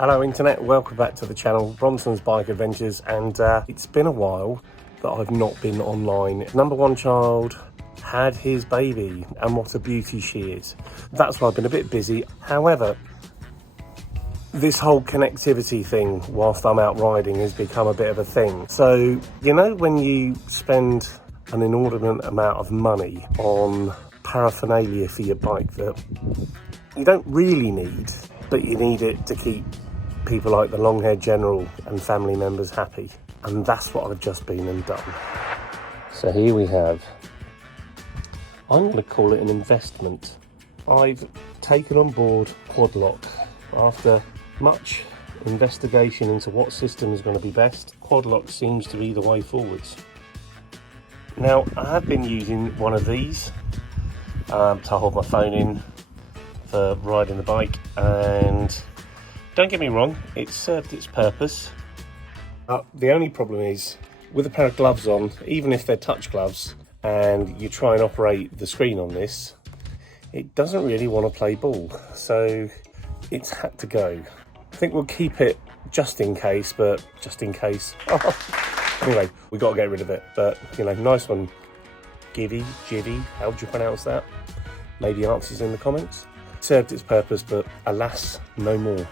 Hello internet, welcome back to the channel, Bronson's Bike Adventures, and it's been a while that I've not been online. Number one child had his baby, and what a beauty she is. That's why I've been a bit busy. However, this whole connectivity thing whilst I'm out riding has become a bit of a thing. So, you know when you spend an inordinate amount of money on paraphernalia for your bike that you don't really need, but you need it to keep people like the long-haired general and family members happy, and that's what I've just been and done. So here we have, I'm going to call it an investment. I've taken on board QuadLock. After much investigation into what system is going to be best, QuadLock seems to be the way forwards. Now, I have been using one of these to hold my phone in for riding the bike, and don't get me wrong, it's served its purpose. The only problem is, with a pair of gloves on, even if they're touch gloves, and you try and operate the screen on this, it doesn't really want to play ball, so it's had to go. I think we'll keep it just in case, but just in case. Anyway, we got to get rid of it, but you know, nice one. Giddy, how do you pronounce that? Maybe answers in the comments. Served its purpose, but alas, no more.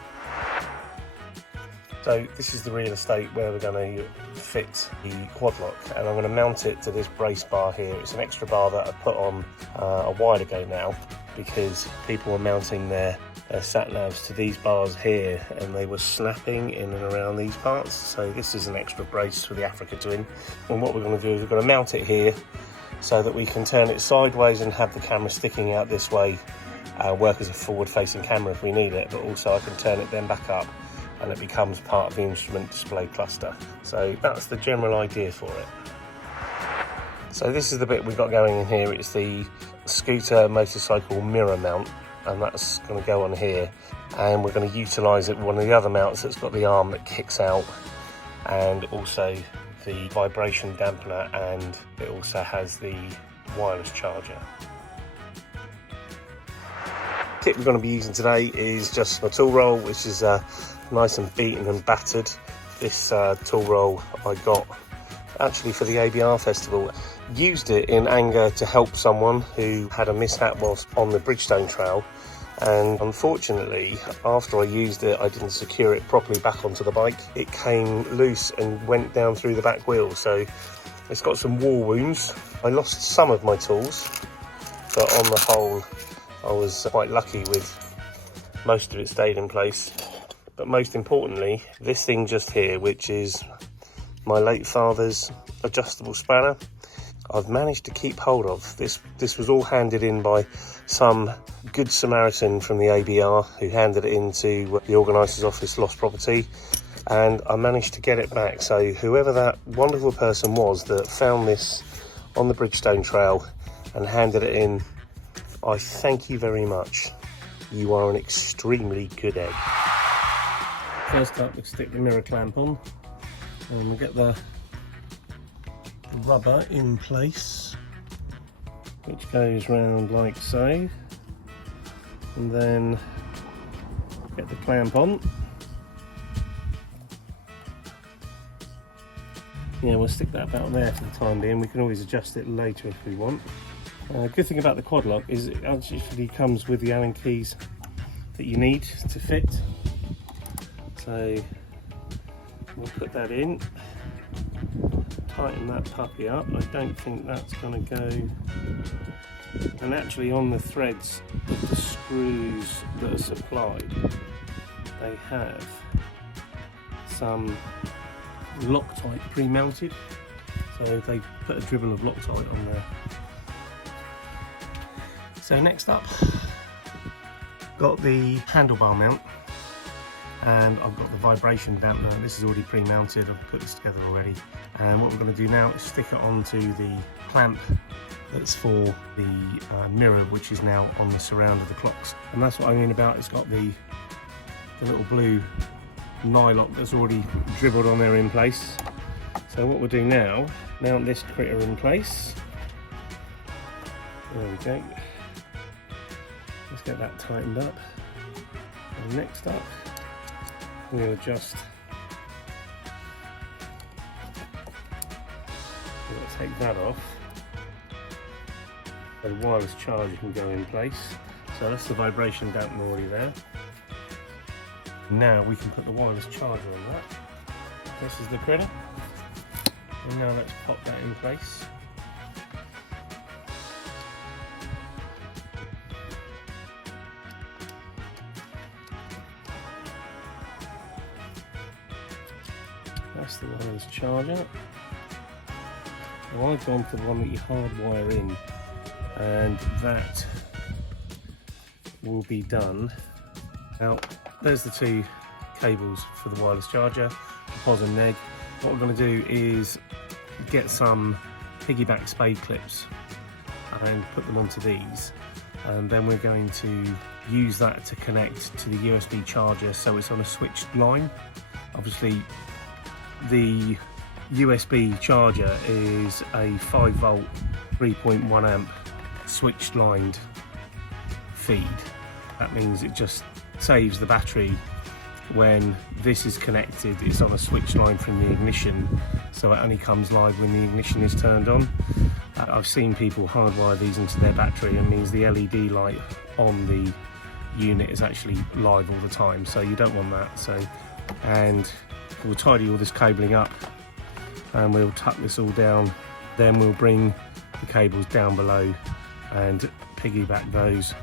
So this is the real estate where we're going to fit the QuadLock, and I'm going to mount it to this brace bar here. It's an extra bar that I put on a while ago now, because people were mounting their sat-navs to these bars here and they were snapping in and around these parts. So this is an extra brace for the Africa Twin, and what we're going to do is we're going to mount it here so that we can turn it sideways and have the camera sticking out this way, work as a forward-facing camera if we need it, but also I can turn it then back up and it becomes part of the instrument display cluster. So that's the general idea for it. So this is the bit we've got going in here. It's the scooter motorcycle mirror mount, and that's going to go on here, and we're going to utilise it with one of the other mounts that's got the arm that kicks out, and also the vibration dampener, and it also has the wireless charger. The kit we're going to be using today is just a tool roll, which is nice and beaten and battered. This tool roll I got actually for the ABR festival. Used it in anger to help someone who had a mishap whilst on the Bridgestone trail, and unfortunately after I used it I didn't secure it properly back onto the bike. It came loose and went down through the back wheel, so it's got some war wounds. I lost some of my tools, but on the whole I was quite lucky with most of it stayed in place. But most importantly, this thing just here, which is my late father's adjustable spanner, I've managed to keep hold of. This was all handed in by some good Samaritan from the ABR who handed it into the organiser's office, lost property, and I managed to get it back. So whoever that wonderful person was that found this on the Bridgestone trail and handed it in, I thank you very much. You are an extremely good egg. First up, we stick the mirror clamp on, and we'll get the rubber in place, which goes round like so, and then get the clamp on. Yeah, we'll stick that about there for the time being. We can always adjust it later if we want. Good thing about the QuadLock is it actually comes with the Allen keys that you need to fit. So we'll put that in, tighten that puppy up. I don't think that's going to go. And actually on the threads of the screws that are supplied, they have some Loctite pre-mounted. So they put a dribble of Loctite on there. So next up, got the handlebar mount, and I've got the vibration dampener. This is already pre-mounted, I've put this together already. And what we're going to do now is stick it onto the clamp that's for the mirror, which is now on the surround of the clocks. And that's what I mean about it's got the little blue nylock that's already dribbled on there in place. So what we'll do now, mount this critter in place. There we go. Let's get that tightened up. And next up, we'll adjust. We'll take that off. So the wireless charger can go in place. So that's the vibration dampener already there. Now we can put the wireless charger on that. This is the credit. And now let's pop that in place. That's the wireless charger. Now I've gone for the one that you hardwire in, and that will be done. Now there's the two cables for the wireless charger, pos and neg. What we're going to do is get some piggyback spade clips and put them onto these, and then we're going to use that to connect to the USB charger so it's on a switched line. Obviously the USB charger is a 5 volt 3.1 amp switched lined feed. That means it just saves the battery when this is connected. It's on a switch line from the ignition, so it only comes live when the ignition is turned on. I've seen people hardwire these into their battery, and means the LED light on the unit is actually live all the time, so you don't want that. So, and we'll tidy all this cabling up and we'll tuck this all down, then we'll bring the cables down below and piggyback those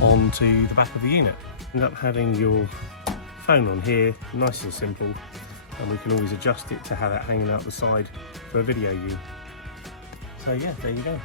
onto the back of the unit. End up having your phone on here, nice and simple, and we can always adjust it to have it hanging out the side for a video view. So yeah, there you go.